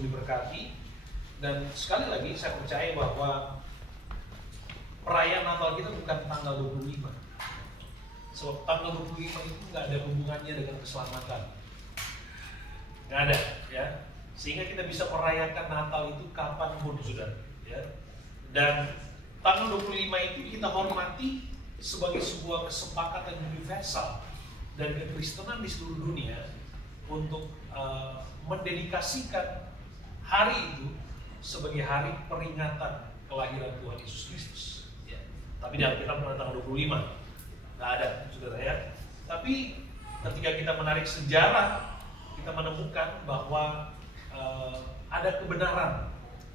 sungguh diberkati. Dan sekali lagi saya percaya bahwa perayaan Natal kita bukan tanggal 25. Sebab tanggal 25 itu nggak ada hubungannya dengan keselamatan. Nggak ada, ya. Sehingga kita bisa merayakan Natal itu kapanpun, saudara. Ya. Dan tanggal 25 itu kita hormati sebagai sebuah kesepakatan universal dari kekristenan di seluruh dunia untuk mendedikasikan hari itu sebagai hari peringatan kelahiran Tuhan Yesus Kristus. Ya. Tapi di Alkitab pada tanggal 25 nggak ada, saudara, ya. Tapi ketika kita menarik sejarah, kita menemukan bahwa ada kebenaran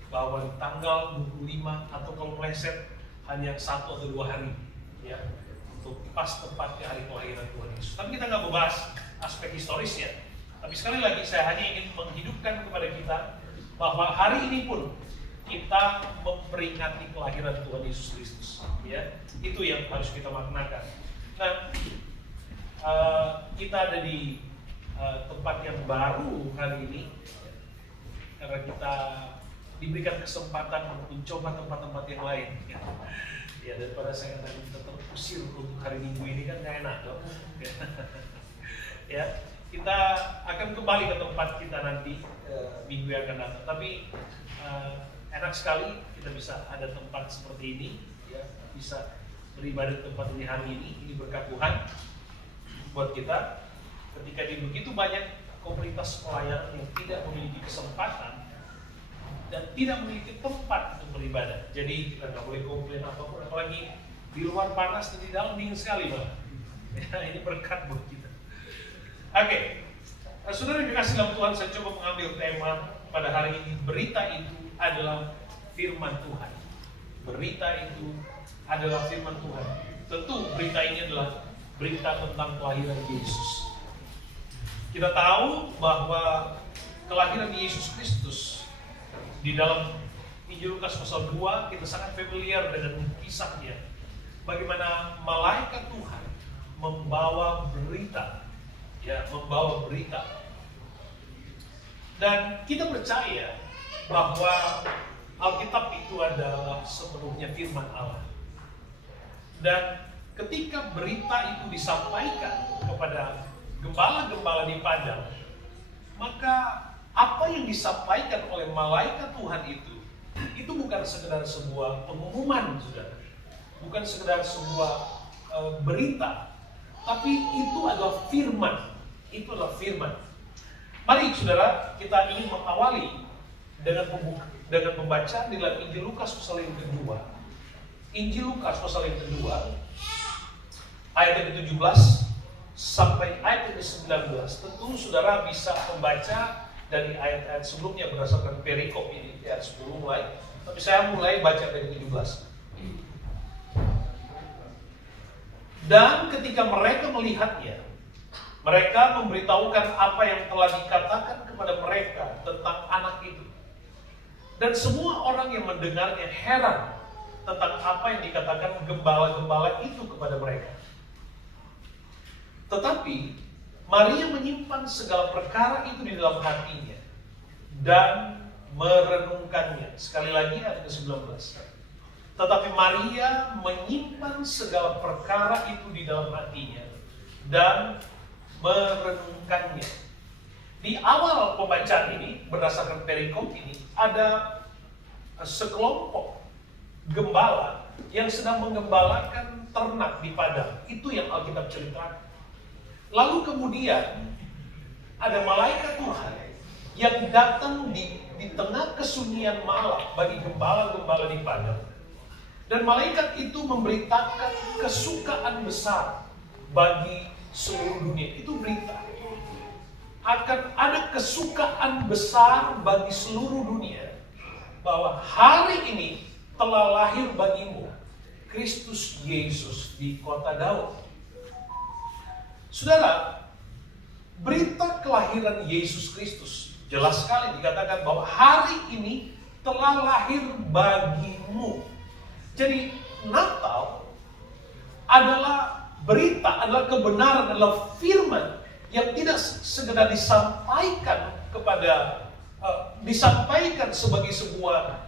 bahwa di tanggal 25 atau kalau meleset hanya 1 atau 2 hari, ya, untuk pas tepatnya hari kelahiran Tuhan Yesus. Tapi kita nggak membahas aspek historisnya. Tapi sekali lagi saya hanya ingin menghidupkan kepada kita bahwa hari ini pun kita memperingati kelahiran Tuhan Yesus Kristus. Ya, itu yang harus kita maknakan. Nah, kita ada di tempat yang baru hari ini karena kita diberikan kesempatan untuk mencoba tempat-tempat yang lain. Ya, daripada saya tadi tetap usir untuk hari Minggu ini kan nggak enak, dong. Ya, kita akan kembali ke tempat kita nanti minggu yang akan datang. Tapi enak sekali kita bisa ada tempat seperti ini, ya, bisa beribadah di tempat ini hari ini. Ini berkat Tuhan buat kita. Ketika di begitu banyak komunitas pelayanan yang tidak memiliki kesempatan dan tidak memiliki tempat untuk beribadah, jadi kita nggak boleh komplain apapun, apalagi di luar panas dan di dalam dingin sekali, Bang. Ya, ini berkat buat kita. Oke, saudara yang dikasih dalam Tuhan, saya coba mengambil tema pada hari ini. Berita itu adalah firman Tuhan. Berita itu adalah firman Tuhan. Tentu berita ini adalah berita tentang kelahiran Yesus. Kita tahu bahwa kelahiran Yesus Kristus di dalam Injil Lukas pasal 2 kita sangat familiar dengan kisahnya. Bagaimana malaikat Tuhan membawa berita, ya, membawa berita. Dan kita percaya bahwa Alkitab itu adalah sepenuhnya firman Allah. Dan ketika berita itu disampaikan kepada gembala-gembala di padang, maka apa yang disampaikan oleh malaikat Tuhan itu bukan sekedar sebuah pengumuman, saudara, bukan sekedar sebuah berita, tapi itu adalah firman. Itu adalah firman. Mari, saudara, kita ingin mengawali dengan pembacaan di dalam Injil Lukas pasal yang kedua. Injil Lukas pasal yang kedua, ayat yang ke-17 sampai ayat yang ke-19. Tentu saudara bisa membaca dari ayat-ayat sebelumnya berdasarkan perikop ini, ayat 10 mulai. Tapi saya mulai baca dari 17. Dan ketika mereka melihatnya, mereka memberitahukan apa yang telah dikatakan kepada mereka tentang anak itu. Dan semua orang yang mendengarnya heran tentang apa yang dikatakan gembala-gembala itu kepada mereka. Tetapi Maria menyimpan segala perkara itu di dalam hatinya dan merenungkannya. Sekali lagi ayat ke-19. Tetapi Maria menyimpan segala perkara itu di dalam hatinya dan merenungkannya. Di awal pembacaan ini, berdasarkan perikop ini, ada sekelompok gembala yang sedang menggembalakan ternak di padang. Itu yang Alkitab ceritakan. Lalu kemudian ada malaikat Tuhan yang datang di tengah kesunyian malam bagi gembala-gembala di padang. Dan malaikat itu memberitakan kesukaan besar bagi seluruh dunia. Itu berita. Akan ada kesukaan besar bagi seluruh dunia bahwa hari ini telah lahir bagimu Kristus Yesus di kota Daud. Saudara, berita kelahiran Yesus Kristus jelas sekali dikatakan bahwa hari ini telah lahir bagimu. Jadi Natal adalah berita, adalah kebenaran, adalah firman yang tidak sekedar disampaikan kepada disampaikan sebagai sebuah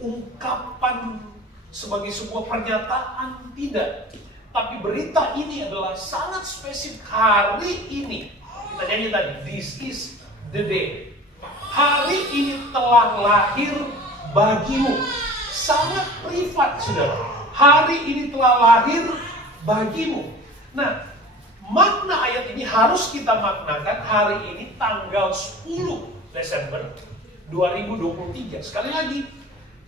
ungkapan, sebagai sebuah pernyataan, tidak. Tapi berita ini adalah sangat spesifik. Hari ini, kita nyanyi tadi, this is the day. Hari ini telah lahir bagimu. Sangat privat, saudara. Hari ini telah lahir bagimu. Nah, makna ayat ini harus kita maknakan hari ini tanggal 10 Desember 2023. Sekali lagi,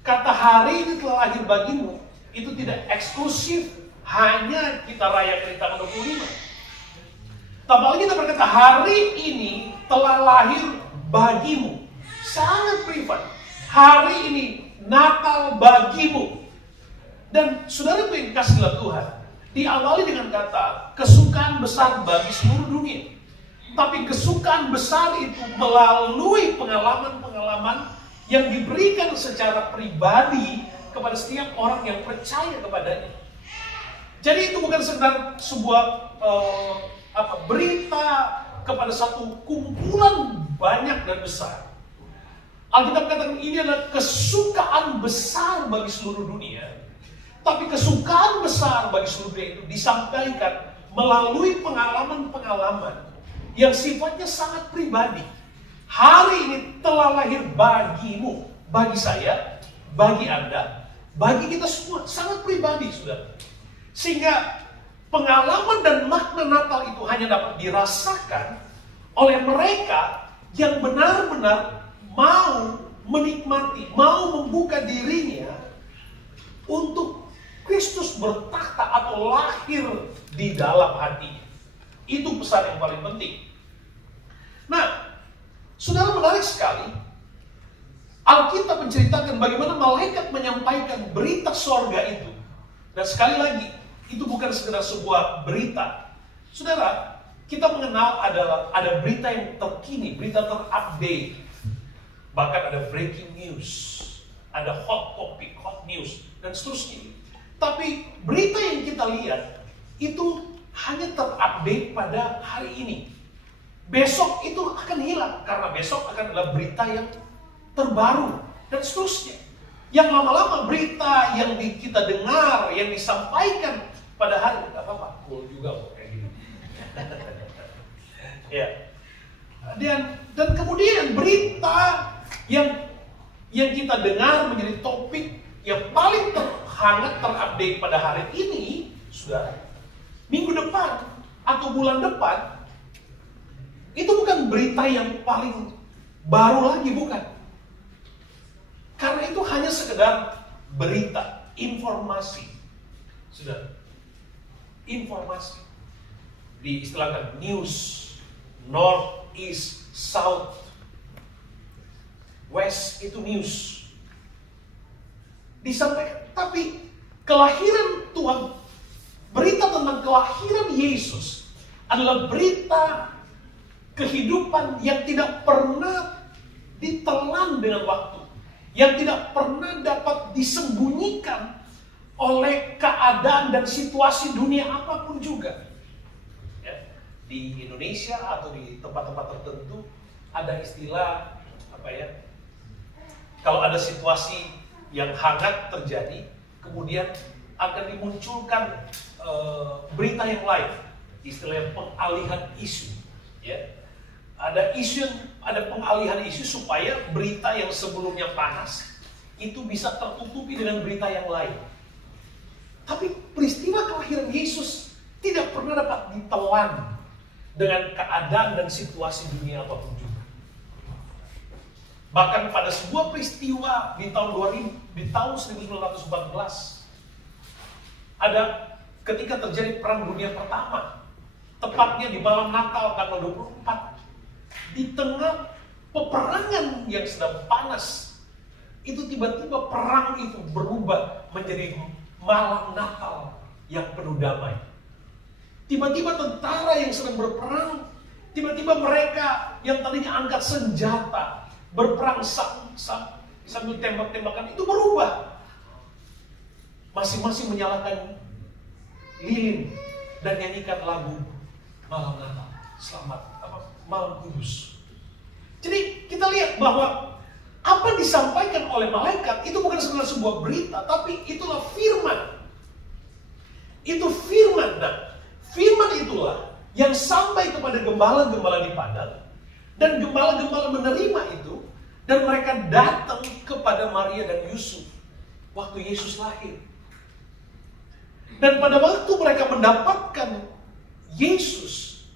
kata hari ini telah lahir bagimu itu tidak eksklusif hanya kita rayakan di tanggal 25. Tapi kita berkata hari ini telah lahir bagimu. Sangat privat. Hari ini Natal bagimu. Dan saudara yang kasih Tuhan, diawali dengan kata kesukaan besar bagi seluruh dunia. Tapi kesukaan besar itu melalui pengalaman-pengalaman yang diberikan secara pribadi kepada setiap orang yang percaya kepadanya. Jadi itu bukan sekedar sebuah berita kepada satu kumpulan banyak dan besar. Alkitab katakan ini adalah kesukaan besar bagi seluruh dunia. Tapi kesukaan besar bagi seluruh dunia itu disampaikan melalui pengalaman-pengalaman yang sifatnya sangat pribadi. Hari ini telah lahir bagimu, bagi saya, bagi Anda, bagi kita semua. Sangat pribadi, saudara. Sehingga pengalaman dan makna Natal itu hanya dapat dirasakan oleh mereka yang benar-benar mau menikmati, mau membuka dirinya untuk Kristus bertakhta atau lahir di dalam hatinya. Itu pesan yang paling penting. Nah, saudara, menarik sekali. Alkitab menceritakan bagaimana malaikat menyampaikan berita sorga itu. Dan sekali lagi, itu bukan sekedar sebuah berita. Saudara, kita mengenal ada berita yang terkini, berita terupdate. Bahkan ada breaking news, ada hot topic, hot news, dan seterusnya. Tapi berita yang kita lihat itu hanya terupdate pada hari ini. Besok itu akan hilang, karena besok akan adalah berita yang terbaru, dan seterusnya. Yang lama-lama berita yang kita dengar, yang disampaikan pada hari, tidak apa-apa, cool juga kok kayak gini. Ya. Dan kemudian berita yang kita dengar menjadi topik yang paling hangat terupdate pada hari ini, sudah minggu depan atau bulan depan, itu bukan berita yang paling baru lagi, bukan. Karena itu hanya sekedar berita, informasi. Sudah, informasi. Diistilahkan news, north, east, south, west, itu news. Disampaikan, tapi kelahiran Tuhan, berita tentang kelahiran Yesus adalah berita kehidupan yang tidak pernah ditelan dengan waktu, yang tidak pernah dapat disembunyikan oleh keadaan dan situasi dunia apapun juga. Ya, di Indonesia atau di tempat-tempat tertentu ada istilah kalau ada situasi yang hangat terjadi, kemudian akan dimunculkan berita yang lain, istilahnya pengalihan isu. Ya, ada pengalihan isu supaya berita yang sebelumnya panas itu bisa tertutupi dengan berita yang lain. Tapi peristiwa kelahiran Yesus tidak pernah dapat ditelan dengan keadaan dan situasi dunia apapun juga. Bahkan pada sebuah peristiwa di tahun 1914, ada ketika terjadi Perang Dunia Pertama, tepatnya di malam Natal tanggal 24, di tengah peperangan yang sedang panas, itu tiba-tiba perang itu berubah menjadi malam Natal yang penuh damai. Tiba-tiba tentara yang sedang berperang, tiba-tiba mereka yang tadinya angkat senjata, berperang sambil tembak-tembakan, itu berubah. Masing-masing menyalakan lilin dan nyanyikan lagu malam Natal, selamat, malam kudus. Jadi kita lihat bahwa Apa disampaikan oleh malaikat itu bukan sekedar sebuah berita, tapi itulah firman. Itu firman. Nah, firman itulah yang sampai kepada gembala-gembala di padang, dan gembala-gembala menerima itu, dan mereka datang kepada Maria dan Yusuf waktu Yesus lahir. Dan pada waktu mereka mendapatkan Yesus,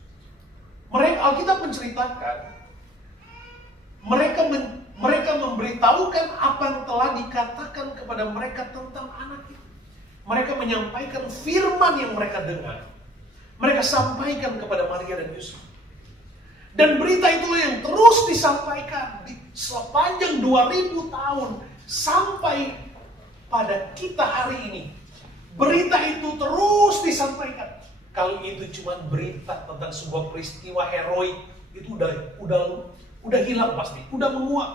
Alkitab menceritakan mereka memberitahukan apa yang telah dikatakan kepada mereka tentang anak itu. Mereka menyampaikan firman yang mereka dengar. Mereka sampaikan kepada Maria dan Yusuf. Dan berita itulah yang terus disampaikan sepanjang 2000 tahun sampai pada kita hari ini. Berita itu terus disampaikan. Kalau itu cuma berita tentang sebuah peristiwa heroik, itu udah hilang pasti, udah menguap.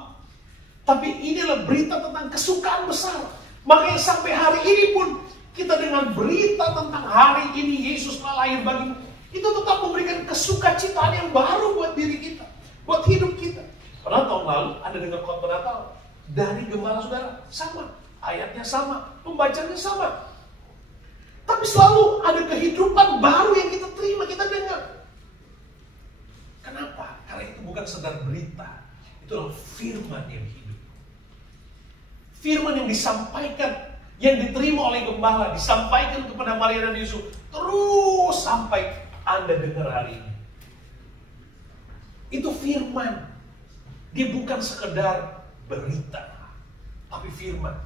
Tapi inilah berita tentang kesukaan besar. Makanya sampai hari ini pun kita dengan berita tentang hari ini Yesus telah lahir bagimu, itu tetap memberikan kesukacitaan yang baru buat diri kita, buat hidup kita. Padahal tahun lalu ada dengar khotbah Natal dari gembala saudara, sama, ayatnya sama, pembacanya sama. Tapi selalu ada kehidupan baru yang kita terima, kita dengar. Kenapa? Karena itu bukan sekedar berita, itulah firman yang hidup. Firman yang disampaikan, yang diterima oleh gembala, disampaikan kepada Maria dan Yusuf, terus sampai Anda dengar hari ini. Itu firman. Dia bukan sekedar berita, tapi firman.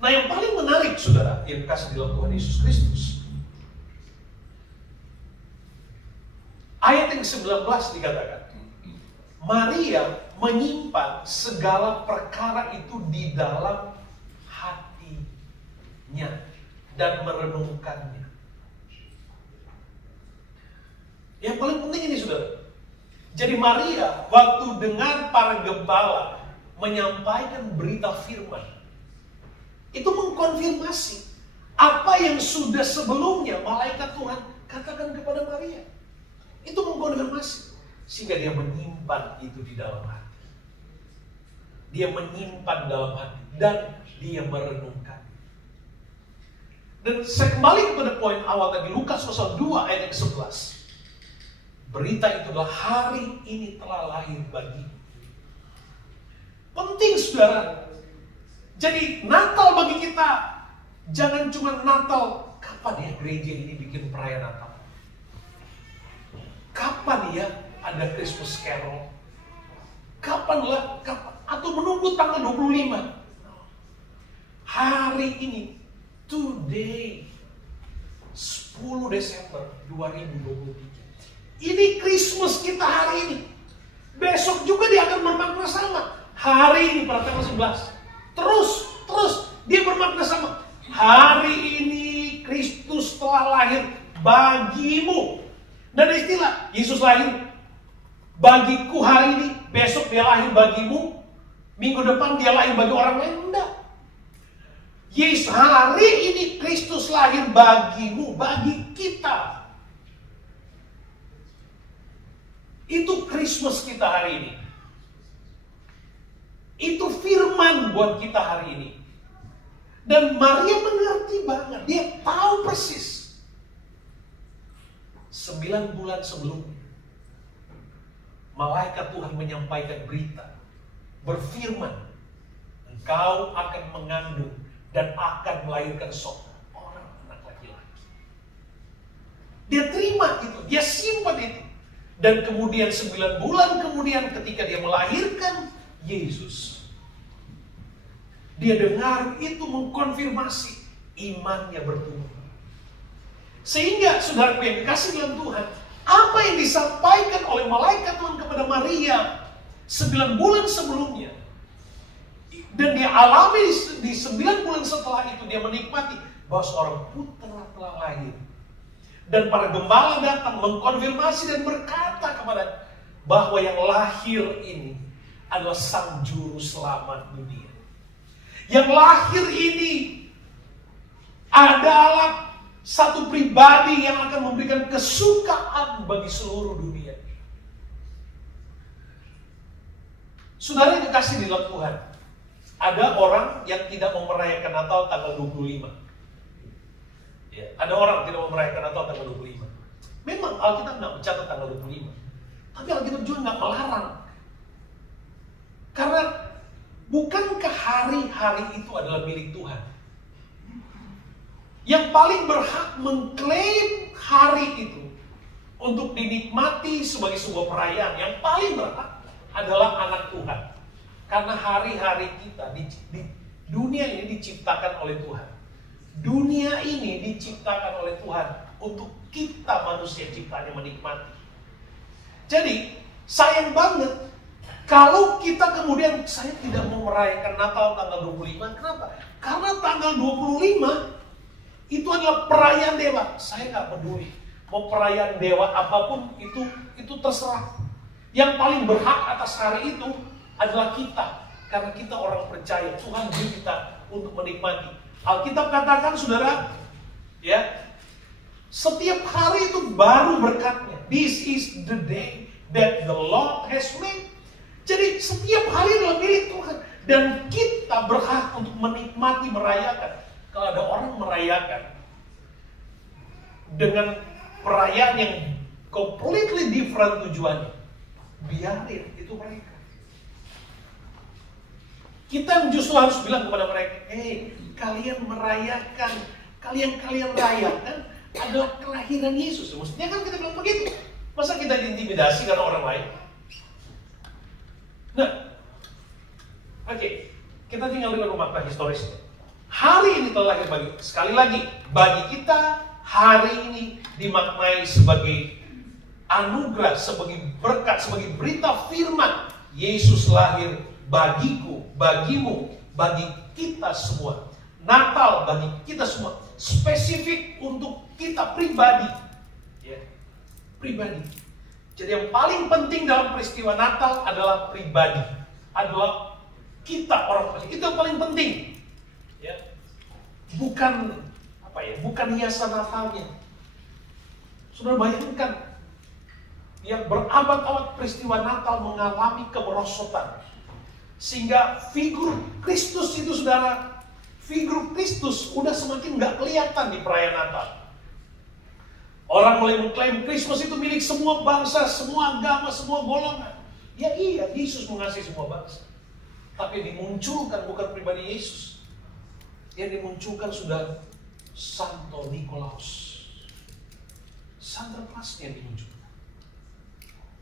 Nah, yang paling menarik, saudara, yang kasih dalam Tuhan Yesus Kristus, ayat yang 19 dikatakan, Maria menyimpan segala perkara itu di dalam hatinya dan merenungkannya. Yang paling penting ini, saudara. Jadi Maria waktu dengar para gembala menyampaikan berita firman, itu mengkonfirmasi apa yang sudah sebelumnya malaikat Tuhan katakan kepada Maria. Itu mengkonfirmasi. Sehingga dia menyimpan itu di dalam hati. Dia menyimpan dalam hati. Dan dia merenungkan. Dan saya kembali kepada poin awal tadi. Lukas pasal 2 ayat yang 11. Berita itu adalah hari ini telah lahir bagimu. Penting, saudara. Jadi Natal bagi kita jangan cuma Natal. Kapan ya gereja ini bikin perayaan Natal? Kapan ya ada Christmas Carol? Kapan? Atau menunggu tanggal 25? Hari ini, today, 10 Desember 2023. Ini Christmas kita hari ini. Besok juga dia akan bermakna sama. Hari ini pada tanggal 11. Terus dia bermakna sama. Hari ini Kristus telah lahir bagimu. Dan istilah Yesus lahir bagiku hari ini, besok dia lahir bagimu, minggu depan dia lahir bagi orang lain. Enggak. Yesus hari ini Kristus lahir bagimu, bagi kita. Itu Christmas kita hari ini. Itu firman buat kita hari ini. Dan Maria mengerti banget. Dia tahu persis. 9 bulan sebelumnya, malaikat Tuhan menyampaikan berita. Berfirman, engkau akan mengandung dan akan melahirkan seorang anak laki-laki. Dia terima itu. Dia simpan itu. Dan kemudian 9 bulan kemudian ketika dia melahirkan Yesus, dia dengar itu mengkonfirmasi, imannya bertumbuh. Sehingga saudaraku yang dikasih dalam Tuhan, apa yang disampaikan oleh malaikat Tuhan kepada Maria 9 bulan sebelumnya, dan dia alami di 9 bulan setelah itu, dia menikmati bahwa seorang putra telah lahir. Dan para gembala datang mengkonfirmasi dan berkata kepada bahwa yang lahir ini adalah sang juru selamat dunia. Yang lahir ini adalah satu pribadi yang akan memberikan kesukaan bagi seluruh dunia. Saudara yang dikasih di dalam Tuhan, ada orang yang tidak mau merayakan Natal tanggal 25. Ya, ada orang yang tidak mau merayakan Natal tanggal 25. Memang Alkitab nggak mencatat tanggal 25. Tapi Alkitab juga nggak melarang. Karena bukankah hari-hari itu adalah milik Tuhan? Yang paling berhak mengklaim hari itu untuk dinikmati sebagai sebuah perayaan, yang paling berhak adalah anak Tuhan. Karena hari-hari kita di dunia ini diciptakan oleh Tuhan. Dunia ini diciptakan oleh Tuhan untuk kita manusia ciptaannya menikmati. Jadi sayang banget kalau kita kemudian saya tidak mau merayakan Natal tanggal 25. Kenapa? Karena tanggal 25 itu adalah perayaan dewa. Saya nggak peduli mau perayaan dewa apapun itu terserah. Yang paling berhak atas hari itu adalah kita, karena kita orang percaya. Tuhan beri kita untuk menikmati. Alkitab katakan, saudara, ya, setiap hari itu baru berkatnya. This is the day that the Lord has made. Jadi setiap hari adalah milik Tuhan, dan kita berhak untuk menikmati, merayakan. Kalau ada orang merayakan dengan perayaan yang completely different tujuannya, biarin itu mereka. Kita justru harus bilang kepada mereka, kalian merayakan, kalian rayakan adalah kelahiran Yesus. Maksudnya kan kita bilang begitu. Masa kita diintimidasi karena orang lain? Nah, oke, kita tinggal dengan makna historisnya. Hari ini telah lahir sekali lagi, bagi kita hari ini dimaknai sebagai anugerah, sebagai berkat, sebagai berita firman. Yesus lahir bagiku, bagimu, bagi kita semua. Natal bagi kita semua, spesifik untuk kita pribadi. Ya, pribadi. Jadi yang paling penting dalam peristiwa Natal adalah pribadi, adalah kita orang percaya. Itu yang paling penting. Ya. Bukan bukan hiasan Natalnya. Sudah bayangkan, yang berabad-abad peristiwa Natal mengalami kemerosotan, sehingga figur Kristus itu, saudara, figur Kristus udah semakin nggak kelihatan di perayaan Natal. Orang mulai mengklaim Kristus itu milik semua bangsa, semua agama, semua golongan. Ya iya, Yesus mengasihi semua bangsa. Tapi yang dimunculkan bukan pribadi Yesus. Yang dimunculkan sudah Santo Nikolaus. Santa Clausnya yang dimunculkan.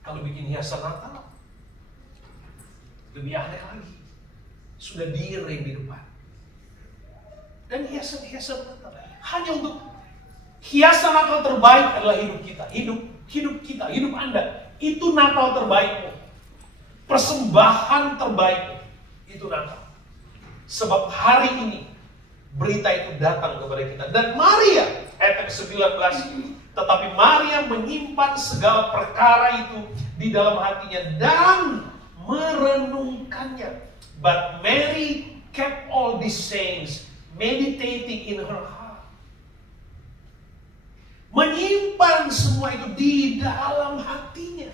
Kalau bikin hiasan Natal, lebih aneh lagi. Sudah diiring di depan. Dan hiasan Natal hanya untuk hiasan Natal terbaik adalah hidup kita. Hidup kita, hidup Anda. Itu Natal terbaikmu. Persembahan terbaikmu. Itu Natal. Sebab hari ini berita itu datang kepada kita. Dan Maria, ayat ke-19, tetapi Maria menyimpan segala perkara itu di dalam hatinya dan merenungkannya. But Mary kept all these sayings, meditating in her heart. Menyimpan semua itu di dalam hatinya.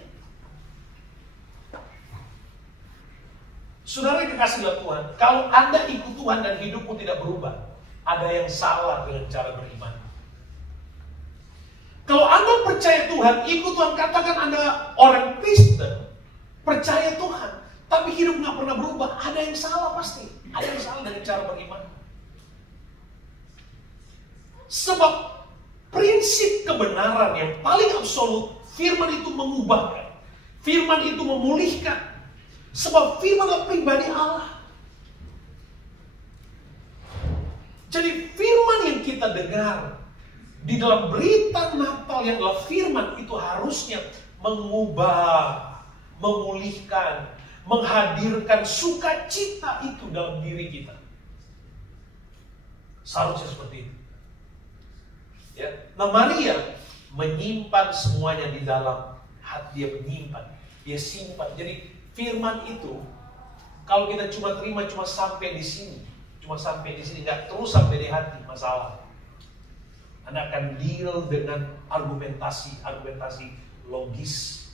Saudara yang dikasih oleh Tuhan, kalau Anda ikut Tuhan dan hidupmu tidak berubah, ada yang salah dengan cara beriman. Kalau Anda percaya Tuhan, ikut Tuhan, katakan Anda orang Kristen, percaya Tuhan, tapi hidup nggak pernah berubah, ada yang salah pasti. Ada yang salah dengan cara beriman. Sebab prinsip kebenaran yang paling absolut, firman itu mengubahkan, firman itu memulihkan. Sebab firman adalah pribadi Allah. Jadi firman yang kita dengar di dalam berita Natal yang adalah firman itu harusnya mengubah, memulihkan, menghadirkan sukacita itu dalam diri kita. Seharusnya seperti itu. Ya. Nah, Maria menyimpan semuanya di dalam hati. Dia menyimpan, dia simpan. Jadi firman itu kalau kita cuma terima cuma sampai di sini, nggak terus sampai di hati, masalah. Anda akan deal dengan argumentasi logis.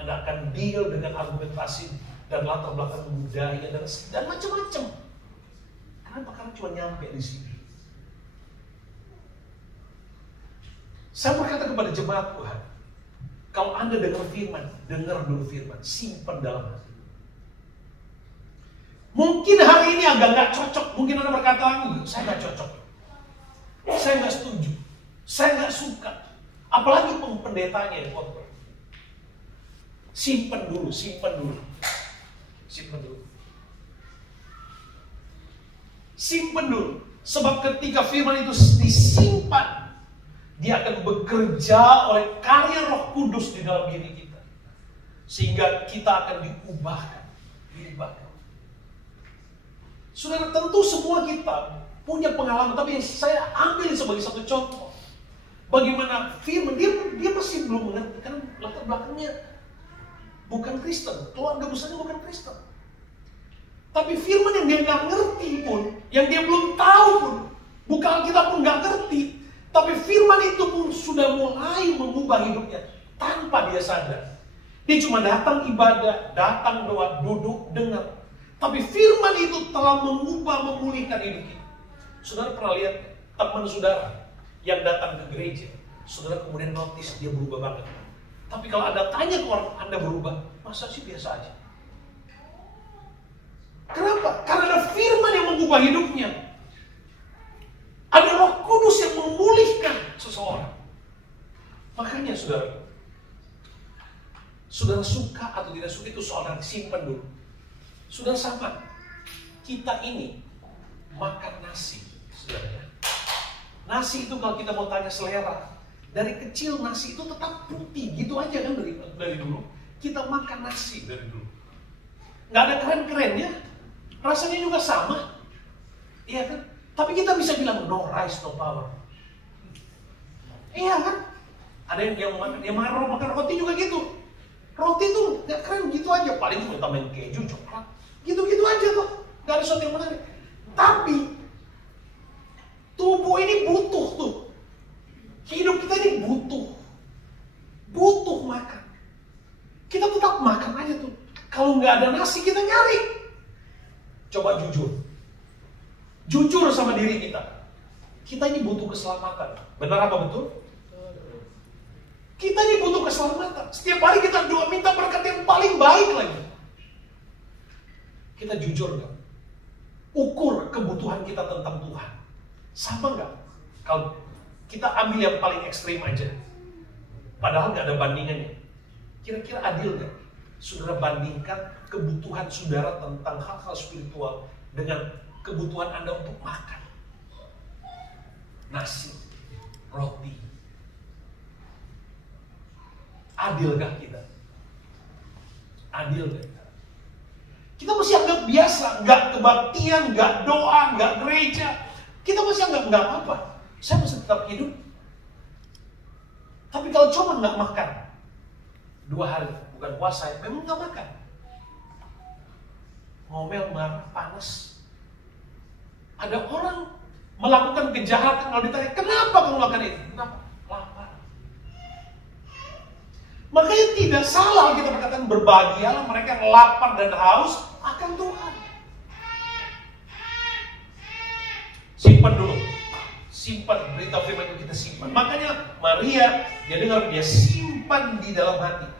Anda akan deal dengan argumentasi dan latar belakang budaya dan macam-macam. Kenapa? Karena cuma nyampe di sini. Saya berkata kepada jemaat Tuhan, kalau Anda dengar firman, dengar dulu firman, simpan dalam hati. Mungkin hari ini agak nggak cocok, mungkin Anda berkata, saya nggak cocok, saya nggak setuju, saya nggak suka, apalagi pendetanya yang kotor. Simpan dulu, simpan dulu, simpan dulu, simpan dulu. Sebab ketika firman itu disimpan, dia akan bekerja oleh karya Roh Kudus di dalam diri kita. Sehingga kita akan diubahkan. Saudara, tentu semua kita punya pengalaman, tapi yang saya ambil sebagai satu contoh. Bagaimana firman, dia masih belum mengerti, karena latar belakangnya bukan Kristen, keluarga besarnya bukan Kristen. Tapi firman yang dia nggak ngerti pun, yang dia belum tahu pun, bukan Alkitab pun nggak ngerti, tapi firman itu pun sudah mulai mengubah hidupnya tanpa dia sadar. Dia cuma datang ibadah, datang doa, duduk, dengar. Tapi firman itu telah mengubah, memulihkan hidup kita. Saudara pernah lihat teman saudara yang datang ke gereja, saudara kemudian notice dia berubah banget. Tapi kalau Anda tanya ke orang, Anda berubah, masa sih biasa aja? Kenapa? Karena ada firman yang mengubah hidupnya. Ada Roh Kudus yang memulihkan seseorang. Makanya saudara suka atau tidak suka itu soal yang simpan dulu. Saudara sama, kita ini makan nasi, saudara. Nasi itu kalau kita mau tanya selera, dari kecil nasi itu tetap putih, gitu aja kan dari dulu. Kita makan nasi dari dulu. Nggak ada keren-kerennya, rasanya juga sama. Iya kan? Tapi kita bisa bilang no rice, no power. Iya kan? Ada yang makan roti juga gitu. Roti tuh nggak keren gitu aja, paling cuma tambahin keju, coklat. Gitu-gitu aja tuh, nggak ada sesuatu yang menarik. Tapi tubuh ini butuh tuh. Hidup kita ini butuh makan. Kita tetap makan aja tuh. Kalau nggak ada nasi kita nyari. Coba jujur sama diri kita. Kita ini butuh keselamatan. Benar apa betul? Kita ini butuh keselamatan. Setiap hari kita doa minta berkat yang paling baik lagi. Kita jujur nggak? Ukur kebutuhan kita tentang Tuhan. Sama nggak? Kalau kita ambil yang paling ekstrim aja. Padahal nggak ada bandingannya. Kira-kira adil nggak? Saudara bandingkan kebutuhan saudara tentang hal-hal spiritual dengan kebutuhan Anda untuk makan. Nasi, roti. Adilkah kita? Adil nggak? Kita masih anggap biasa, nggak kebaktian, nggak doa, nggak gereja. Kita masih anggap nggak apa-apa. Saya masih tetap hidup. Tapi kalau cuma nggak makan 2 hari, bukan puasa, memang nggak makan. Ngomel, marah, panas. Ada orang melakukan kejahatan, kalau ditanya, kenapa kamu melakukan itu? Kenapa? Lapar. Makanya tidak salah kita berkatakan berbahagialah mereka yang lapar dan haus akan Tuhan. Simpan dulu. Simpan berita firman itu kita simpan. Makanya Maria, dia dengar, dia simpan di dalam hati.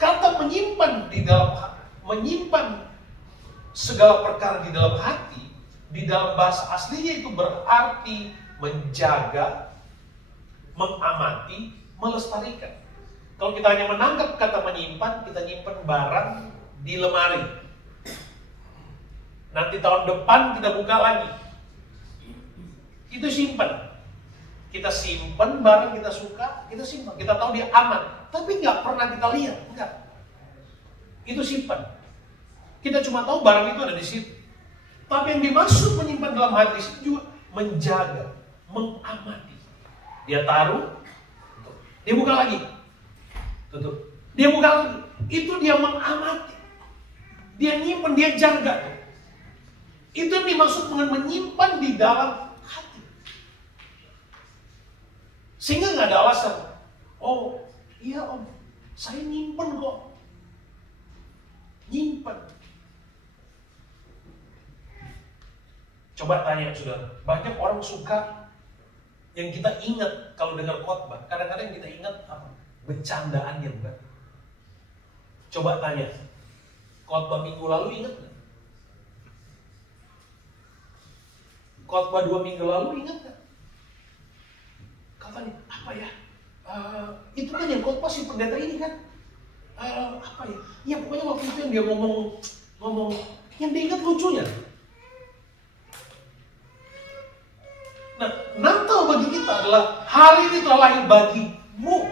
Kata menyimpan di dalam hati, menyimpan segala perkara di dalam hati, di dalam bahasa aslinya itu berarti menjaga, mengamati, melestarikan. Kalau kita hanya menangkap kata menyimpan, kita nyimpan barang di lemari. Nanti tahun depan kita buka lagi. Itu simpan. Kita simpan barang kita suka, kita simpan. Kita tahu dia aman, tapi nggak pernah kita lihat, enggak. Itu simpan. Kita cuma tahu barang itu ada di situ. Tapi yang dimaksud menyimpan dalam hati itu juga menjaga, mengamati. Dia taruh, dia buka lagi. Tutup. Dia buka lagi. Itu dia mengamati. Dia nyimpan, dia jaga. Itu yang dimaksud dengan menyimpan di dalam hati. Sehingga nggak ada alasan. Oh, iya om, saya nyimpan kok. Nyimpan. Coba tanya saudara, banyak orang suka yang kita ingat kalau dengar khotbah, kadang-kadang kita ingat apa? Bercandaannya, bukan? Coba tanya, khotbah minggu lalu ingat nggak? Khotbah 2 minggu lalu ingat nggak? Katanya, apa ya? Itu kan yang khotbah si pendeta ini kan? Apa ya? Ya pokoknya waktu itu yang dia ngomong yang dia ingat lucunya. Nah, Natal bagi kita adalah hari ini telah lahir bagimu.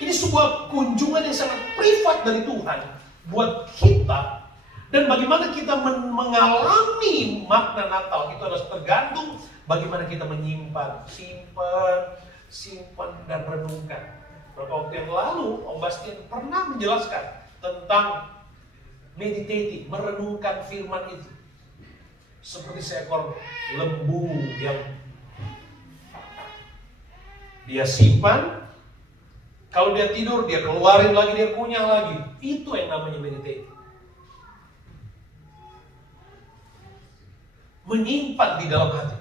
Ini sebuah kunjungan yang sangat privat dari Tuhan buat kita. Dan bagaimana kita mengalami makna Natal itu harus tergantung bagaimana kita menyimpan, simpan dan renungkan. Beberapa waktu yang lalu Om Bastian pernah menjelaskan tentang meditating, merenungkan firman itu. Seperti seekor lembu yang dia simpan, kalau dia tidur, dia keluarin lagi, dia kunyah lagi. Itu yang namanya meditating. Menyimpan di dalam hati.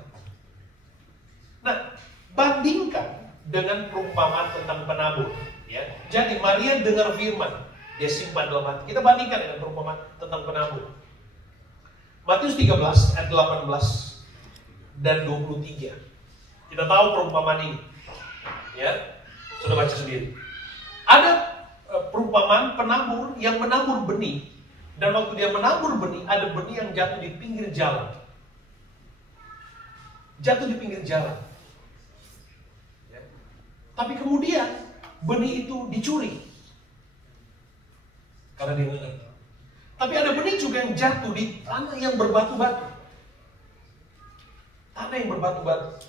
Nah, bandingkan dengan perumpamaan tentang penabur. Ya. Jadi Maria dengar firman, dia simpan dalam hati. Kita bandingkan dengan perumpamaan tentang penabur. Matius 13 ayat 18 dan 23. Kita tahu perumpamaan ini. Ya, sudah baca sendiri. Ada perumpamaan penabur yang menabur benih, dan waktu dia menabur benih, ada benih yang jatuh di pinggir jalan. Jatuh di pinggir jalan. Ya. Tapi kemudian benih itu dicuri karena dia ngerti. Tapi ada benih juga yang jatuh di tanah yang berbatu-batu. Tanah yang berbatu-batu.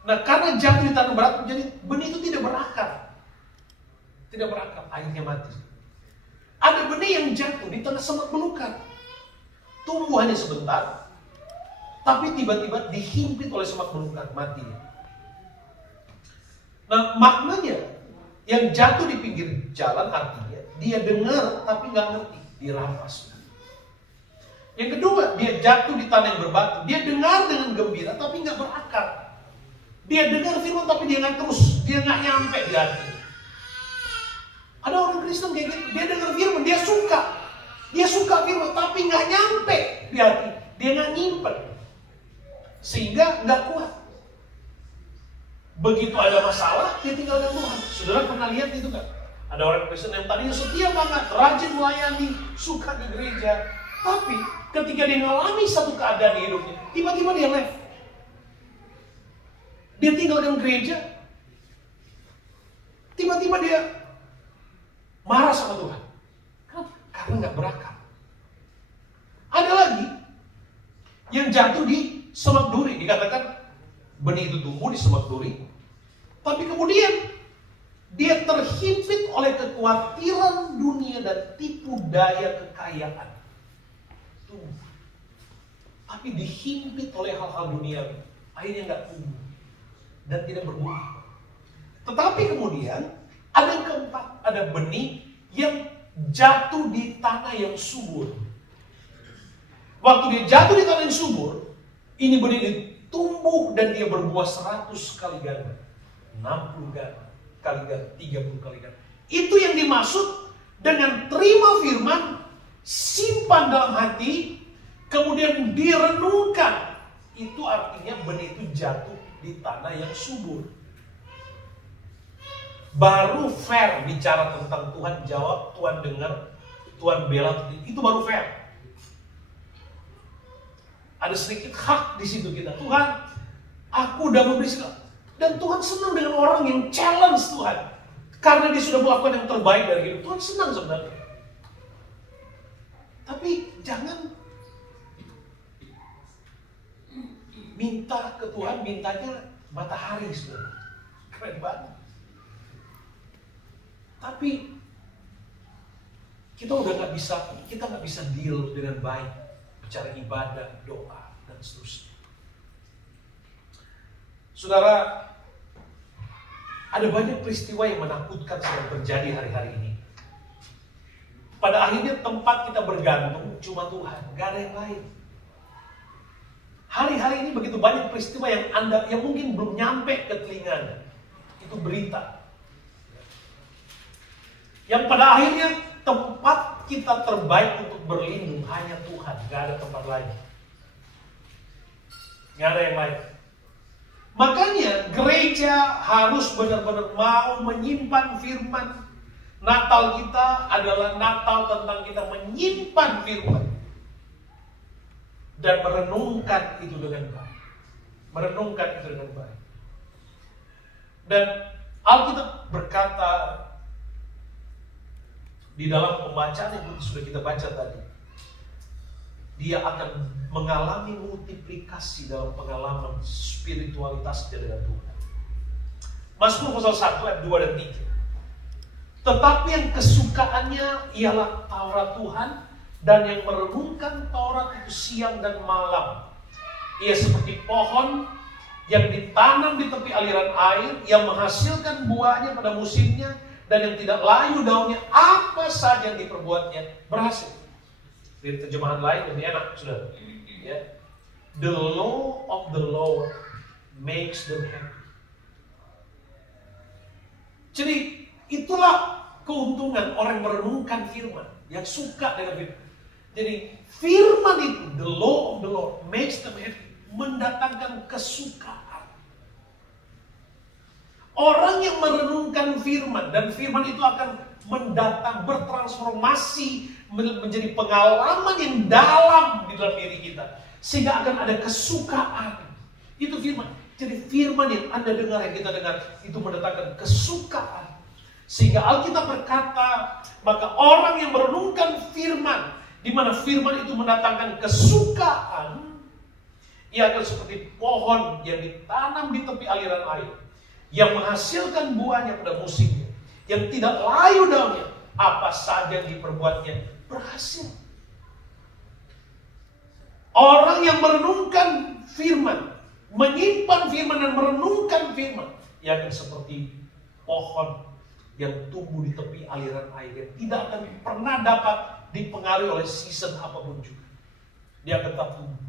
Nah, karena jatuh di tanah berat, jadi benih itu tidak berakar. Tidak berakar, akhirnya mati. Ada benih yang jatuh di tengah semak belukar. Tumbuh hanya sebentar, tapi tiba-tiba dihimpit oleh semak belukar, mati. Nah, maknanya yang jatuh di pinggir jalan artinya dia dengar tapi nggak ngerti, dirampas. Yang kedua, dia jatuh di tanah yang berbatu. Dia dengar dengan gembira tapi nggak berakar. Dia dengar firman tapi dia nggak terus, dia nggak nyampe di hati. Ada orang Kristen kayak gitu, dia dengar firman, dia suka firman tapi nggak nyampe di hati, dia nggak nyimpen, sehingga nggak kuat. Begitu ada masalah, dia tinggalkan Tuhan. Saudara pernah lihat itu nggak? Ada orang Kristen yang tadinya setia banget, rajin melayani, suka di gereja, tapi ketika dia mengalami satu keadaan di hidupnya, tiba-tiba dia left. Dia tinggalkan gereja, tiba-tiba dia marah sama Tuhan. Karena nggak berakar. Ada lagi yang jatuh di semak duri. Dikatakan benih itu tumbuh di semak duri. Tapi kemudian dia terhimpit oleh kekhawatiran dunia dan tipu daya kekayaan. Tumbuh. Tapi dihimpit oleh hal-hal duniawi. Akhirnya nggak tumbuh dan tidak berbuah. Tetapi kemudian ada yang keempat, ada benih yang jatuh di tanah yang subur. Waktu dia jatuh di tanah yang subur, ini benih tumbuh dan dia berbuah 100 kali ganda, 60 kali ganda, 30 kali ganda. Itu yang dimaksud dengan terima firman, simpan dalam hati, kemudian direnungkan. Itu artinya benih itu jatuh di tanah yang subur. Baru fair bicara tentang Tuhan jawab, Tuhan dengar, Tuhan bela, itu baru fair. Ada sedikit hak di situ kita. Tuhan, aku udah memberi segala. Dan Tuhan senang dengan orang yang challenge Tuhan. Karena dia sudah melakukan yang terbaik dari hidup. Tuhan senang sebenarnya. Tapi jangan minta ke Tuhan, mintanya matahari sebenarnya. Keren banget. Tapi kita nggak bisa deal dengan baik, bicara ibadah, doa, dan seterusnya. Saudara, ada banyak peristiwa yang menakutkan sedang terjadi hari-hari ini. Pada akhirnya tempat kita bergantung cuma Tuhan, gak ada yang lain. Hari-hari ini begitu banyak peristiwa yang mungkin belum nyampe ke telinganya. Itu berita. Yang pada akhirnya tempat kita terbaik untuk berlindung hanya Tuhan. Gak ada tempat lain. Gak ada yang lain. Makanya gereja harus benar-benar mau menyimpan firman. Natal kita adalah Natal tentang kita menyimpan firman. Dan merenungkan itu dengan baik. Merenungkan itu dengan baik. Dan Alkitab berkata di dalam pembacaan yang sudah kita baca tadi, dia akan mengalami multiplikasi dalam pengalaman spiritualitasnya dengan Tuhan. Mazmur pasal 1 ayat 2 dan 3. Tetapi yang kesukaannya ialah Taurat Tuhan, dan yang merenungkan Taurat itu siang dan malam. Ia seperti pohon yang ditanam di tepi aliran air, yang menghasilkan buahnya pada musimnya, dan yang tidak layu daunnya, apa saja yang diperbuatnya berhasil. Di terjemahan lain lebih enak, sudah. Ya. The law of the Lord makes them happy. Jadi itulah keuntungan orang merenungkan firman, yang suka dengan firman. Jadi firman itu, the law of the Lord makes them happy, mendatangkan kesukaan. Orang yang merenungkan firman, dan firman itu akan bertransformasi menjadi pengalaman yang dalam di dalam diri kita, sehingga akan ada kesukaan. Itu firman. Jadi firman yang Anda dengar, yang kita dengar, itu mendatangkan kesukaan. Sehingga Alkitab berkata, maka orang yang merenungkan firman, di mana firman itu mendatangkan kesukaan, ia akan seperti pohon yang ditanam di tepi aliran air, yang menghasilkan buahnya pada musimnya, yang tidak layu daunnya, apa saja yang diperbuatnya berhasil. Orang yang merenungkan firman, menyimpan firman dan merenungkan firman, ia akan seperti pohon yang tumbuh di tepi aliran air, yang tidak akan pernah dapat dipengaruhi oleh season apapun juga. Dia akan tetap tumbuh.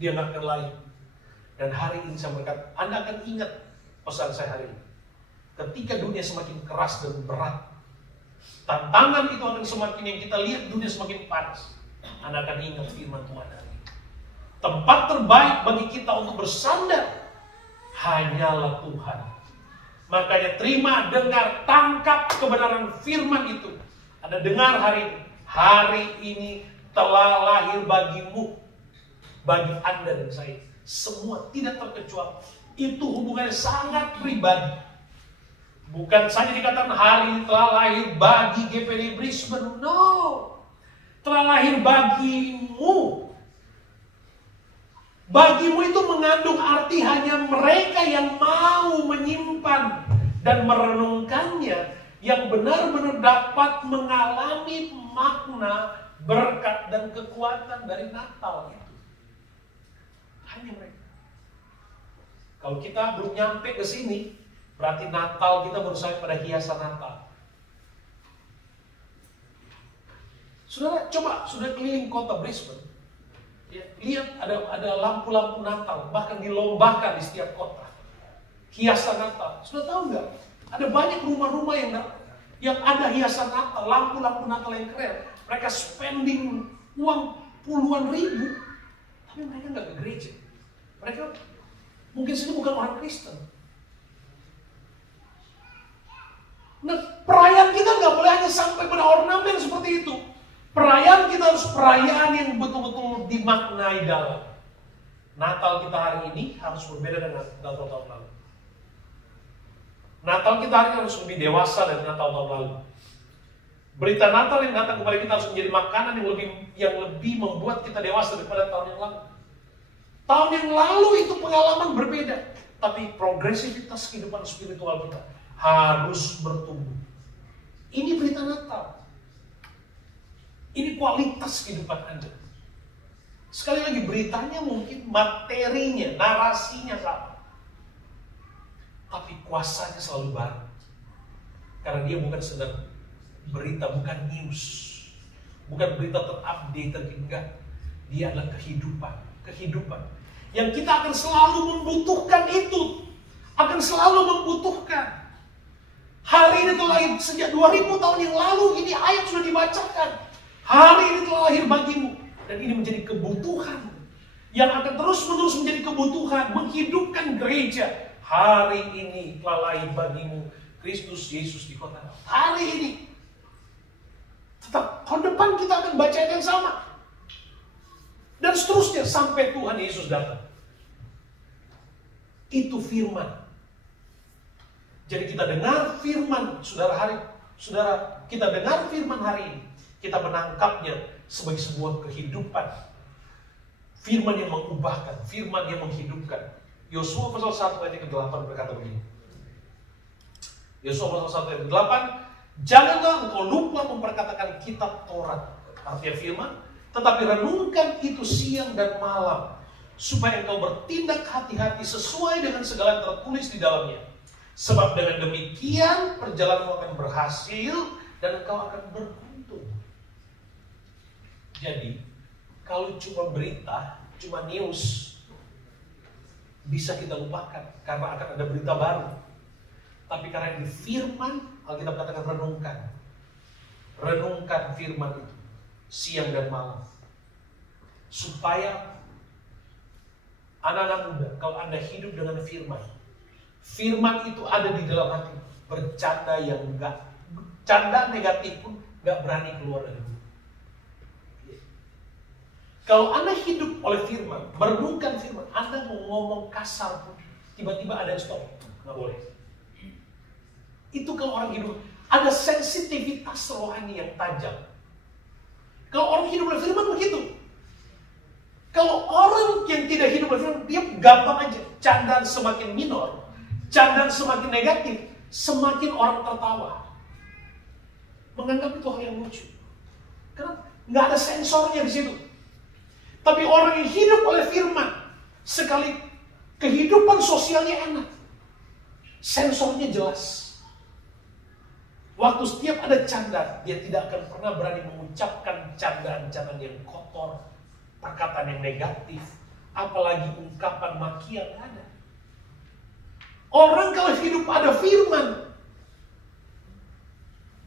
Dia nggak akan layu. Dan hari ini saya berkata, Anda akan ingat pesan saya hari ini. Ketika dunia semakin keras dan berat, tantangan itu akan semakin, yang kita lihat dunia semakin panas, Anda akan ingat firman Tuhan hari ini. Tempat terbaik bagi kita untuk bersandar hanyalah Tuhan. Makanya terima, dengar, tangkap kebenaran firman itu. Anda dengar hari ini telah lahir bagimu, bagi Anda dan saya, semua tidak terkecuali. Itu hubungannya sangat pribadi. Bukan saja dikatakan hari ini telah lahir bagi GPD Brisbane. No. Telah lahir bagimu. Bagimu itu mengandung arti hanya mereka yang mau menyimpan dan merenungkannya, yang benar-benar dapat mengalami makna, berkat, dan kekuatan dari Natal itu. Hanya mereka. Kalau kita belum nyampe ke sini, berarti Natal kita baru sampai pada hiasan Natal. Saudara, coba sudah keliling kota Brisbane, ya, lihat ada lampu-lampu Natal, bahkan dilombakan di setiap kota. Hiasan Natal. Sudah tahu nggak? Ada banyak rumah-rumah yang ada hiasan Natal, lampu-lampu Natal yang keren. Mereka spending uang puluhan ribu, tapi mereka nggak ke gereja. Mereka mungkin sini bukan orang Kristen. Nah, perayaan kita nggak boleh hanya sampai pada ornamen seperti itu. Perayaan kita harus perayaan yang betul-betul dimaknai dalam. Natal kita hari ini harus berbeda dengan Natal tahun lalu. Natal kita hari ini harus lebih dewasa dari Natal tahun lalu. Berita Natal yang datang kepada kita harus menjadi makanan yang lebih membuat kita dewasa daripada tahun yang lalu. Tahun yang lalu itu pengalaman berbeda, tapi progresivitas kehidupan spiritual kita harus bertumbuh. Ini berita Natal. Ini kualitas kehidupan Anda. Sekali lagi, beritanya mungkin, materinya, narasinya sama, tapi kuasanya selalu baru. Karena dia bukan sedang berita, bukan news, bukan berita terupdate, enggak. Dia adalah kehidupan. kehidupan. Yang kita akan selalu membutuhkan itu. Akan selalu membutuhkan. Hari ini telah lahir sejak 2000 tahun yang lalu, ini ayat sudah dibacakan. Hari ini telah lahir bagimu. Dan ini menjadi kebutuhan. Yang akan terus-menerus menjadi kebutuhan. Menghidupkan gereja. Hari ini telah lahir bagimu Kristus Yesus di kota. Hari ini. Tetap tahun depan kita akan baca yang sama. Dan seterusnya sampai Tuhan Yesus datang. Itu firman. Jadi kita dengar firman, saudara, kita dengar firman hari ini. Kita menangkapnya sebagai sebuah kehidupan. Firman yang mengubahkan, firman yang menghidupkan. Yosua pasal 1 ayat ke-8 berkata begini. Yosua pasal 1 ayat ke-8, janganlah engkau lupa memperkatakan kitab Taurat, artinya firman, tetapi renungkan itu siang dan malam, supaya engkau bertindak hati-hati sesuai dengan segala yang tertulis di dalamnya. Sebab dengan demikian perjalananmu akan berhasil dan engkau akan beruntung. Jadi, kalau cuma berita, cuma news, bisa kita lupakan karena akan ada berita baru. Tapi karena ini firman, Alkitab katakan renungkan. Renungkan firman itu siang dan malam. Supaya anak-anak muda, kalau Anda hidup dengan firman, firman itu ada di dalam hati. Bercanda yang canda negatif pun enggak berani keluar dari mulut. Kalau Anda hidup oleh firman, merenungkan firman, Anda mau ngomong kasar pun tiba-tiba ada yang stop, nggak boleh. Itu kalau orang hidup, ada sensitivitas rohani yang tajam. Kalau orang hidup oleh firman begitu. Kalau orang yang tidak hidup oleh firman, dia gampang aja. Candaan semakin minor, candaan semakin negatif, semakin orang tertawa. Menganggap itu hal yang lucu. Karena nggak ada sensornya di situ. Tapi orang yang hidup oleh firman, sekali kehidupan sosialnya enak, sensornya jelas. Waktu setiap ada candaan, dia tidak akan pernah berani mengucapkan candaan-candaan yang kotor, perkataan yang negatif, apalagi ungkapan makian ada. Orang kalau hidup ada firman,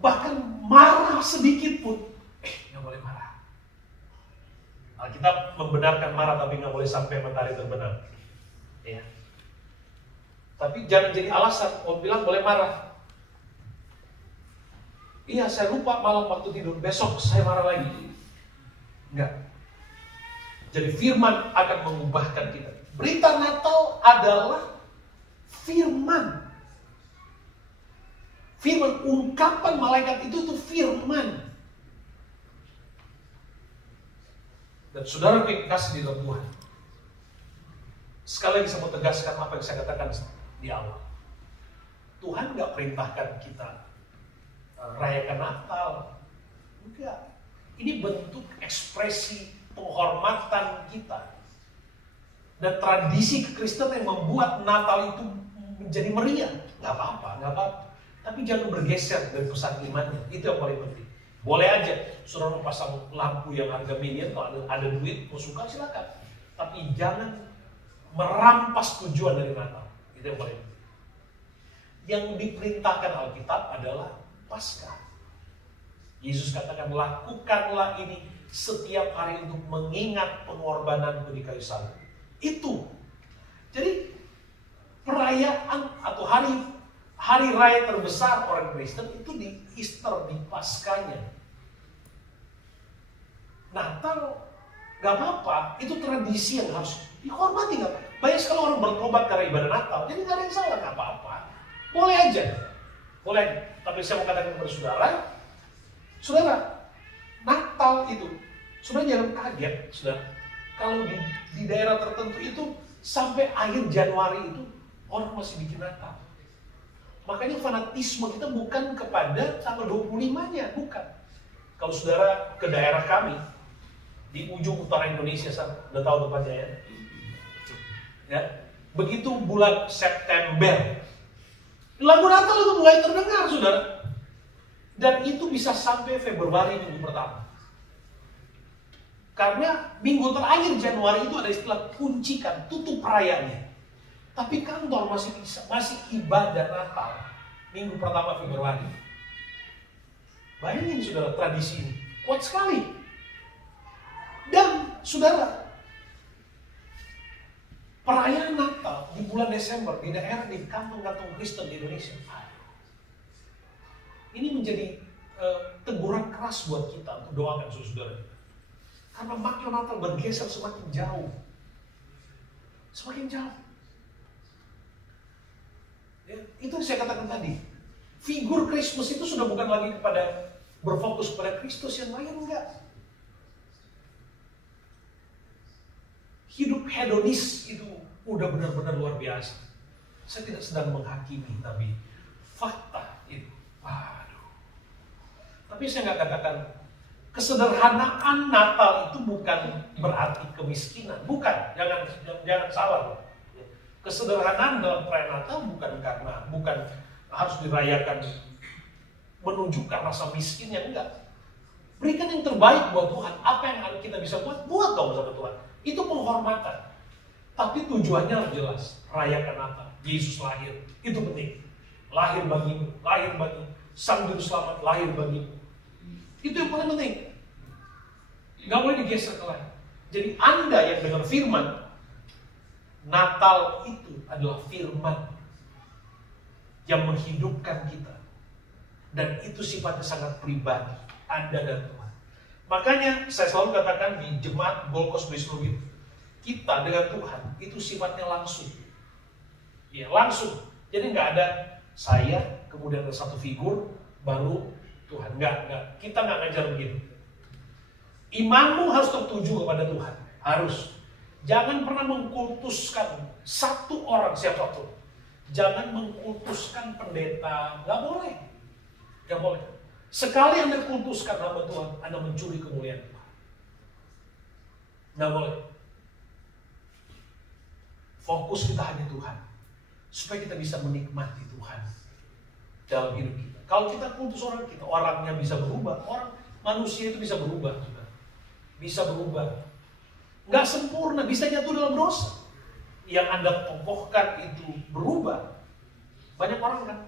bahkan marah sedikit pun, nggak boleh marah. Kita membenarkan marah, tapi nggak boleh sampai matahari terbenam. Ya. Tapi jangan jadi alasan. Mau bilang boleh marah. Iya, saya lupa malam waktu tidur. Besok saya marah lagi. Enggak. Jadi firman akan mengubahkan kita. Berita Natal adalah firman. Firman, ungkapan malaikat itu firman. Dan saudara yang kasih di dalam Tuhan, sekali lagi saya mau tegaskan apa yang saya katakan di awal. Tuhan nggak perintahkan kita rayakan Natal. Enggak. Ini bentuk ekspresi penghormatan kita. Dan tradisi kekristenan yang membuat Natal itu menjadi meriah. Nggak apa-apa. Tapi jangan bergeser dari pesan imannya. Itu yang paling penting. Boleh aja, saudara mau pasang lampu yang harga miliar, kalau ada duit, mau suka silakan. Tapi jangan merampas tujuan dari Natal. Itu yang paling penting. Yang diperintahkan Alkitab adalah Paskah. Yesus katakan, lakukanlah ini setiap hari untuk mengingat pengorbananku di kayu salib. Itu. Jadi perayaan atau hari raya terbesar orang Kristen itu di Easter, di Paskahnya. Natal gak apa-apa, itu tradisi yang harus dihormati. Banyak sekali orang bertobat karena ibadah Natal, jadi gak ada yang salah, gak apa-apa. Boleh aja. Tapi saya mau katakan kepada saudara, Natal itu, saudara jangan kaget, saudara. Kalau di daerah tertentu itu sampai akhir Januari itu orang masih bikin Natal. Makanya fanatisme kita bukan kepada tanggal 25-nya, bukan. Kalau saudara ke daerah kami di ujung utara Indonesia, udah tahu tempatnya ya. Begitu bulan September, lagu Natal itu mulai terdengar, saudara. Dan itu bisa sampai Februari minggu pertama. Karena minggu terakhir Januari itu ada istilah kuncikan, tutup perayaannya. Tapi kantor masih ibadah Natal minggu pertama Februari. Bayangin saudara, tradisi ini kuat sekali. Dan saudara, perayaan Natal di bulan Desember di daerah di kantong-kantong Kristen di Indonesia, ini menjadi teguran keras buat kita untuk doakan saudara. Karena makna Natal bergeser semakin jauh. Semakin jauh. Ya, itu yang saya katakan tadi. Figur Kristus itu sudah bukan lagi kepada berfokus pada Kristus yang lain, enggak. Hidup hedonis itu udah benar-benar luar biasa. Saya tidak sedang menghakimi, tapi fakta itu. Waduh. Tapi saya nggak katakan kesederhanaan Natal itu bukan berarti kemiskinan. Bukan, jangan salah. Kesederhanaan dalam perayaan Natal bukan harus dirayakan menunjukkan rasa miskinnya, enggak. Berikan yang terbaik buat Tuhan. Apa yang kita bisa buat dong sama Tuhan. Itu penghormatan. Tapi tujuannya harus jelas. Rayakan Natal. Yesus lahir. Itu penting. Lahir bagimu. Lahir bagi Sang Juru Selamat. Lahir bagimu. Itu yang paling penting. Gak boleh digeser ke lain. Jadi Anda yang dengar firman, Natal itu adalah firman yang menghidupkan kita. Dan itu sifatnya sangat pribadi, Anda dan Tuhan. Makanya saya selalu katakan di jemaat Gold Coast Base Lubit, kita dengan Tuhan itu sifatnya langsung. Ya, langsung. Jadi nggak ada saya, kemudian ada satu figur, baru Tuhan. Nggak. Kita nggak ngajar begitu. Imanmu harus tertuju kepada Tuhan. Harus. Jangan pernah mengkultuskan satu orang siapapun. Jangan mengkultuskan pendeta. Nggak boleh. Nggak boleh. Sekali Anda kultuskan hamba Tuhan, Anda mencuri kemuliaan Tuhan. Nggak boleh. Fokus kita hanya Tuhan. Supaya kita bisa menikmati Tuhan dalam hidup kita. Kalau kita kultus orang, orangnya bisa berubah. Manusia itu bisa berubah. Bisa berubah. Nggak sempurna, bisa jatuh dalam dosa. Yang Anda tokohkan itu berubah. Banyak orang kan,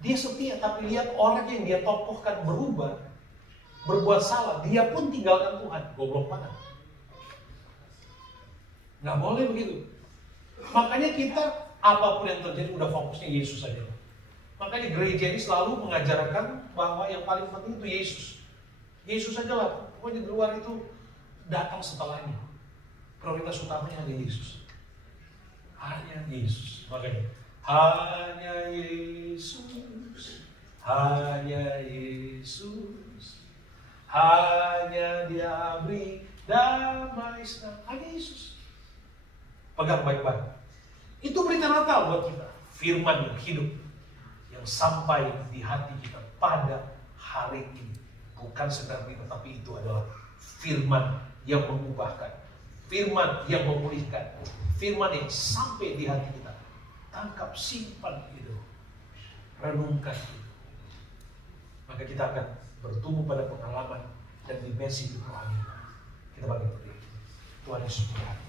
dia setia, tapi lihat orang yang dia tokohkan berubah, berbuat salah, dia pun tinggalkan Tuhan. Goblok banget. Nggak boleh begitu. Makanya kita, apapun yang terjadi, udah fokusnya Yesus saja. Makanya gereja ini selalu mengajarkan bahwa yang paling penting itu Yesus. Yesus saja lah. Pokoknya di luar itu datang setelahnya. Prioritas utamanya hanya Yesus. Hanya Yesus. Makanya hanya Yesus, hanya Yesus, hanya Dia beri damai senang. Hanya Yesus. Pegang baik-baik. Itu berita Natal buat kita. Firman yang hidup, yang sampai di hati kita pada hari ini. Bukan sekedar berita, tapi itu adalah firman yang mengubahkan, firman yang memulihkan, firman yang sampai di hati kita. Tangkap, simpan itu, renungkan itu. Maka kita akan bertumbuh pada pengalaman dan dimensi kerohanian. Kita bagi berdiri. Tuhan Yesus berkati.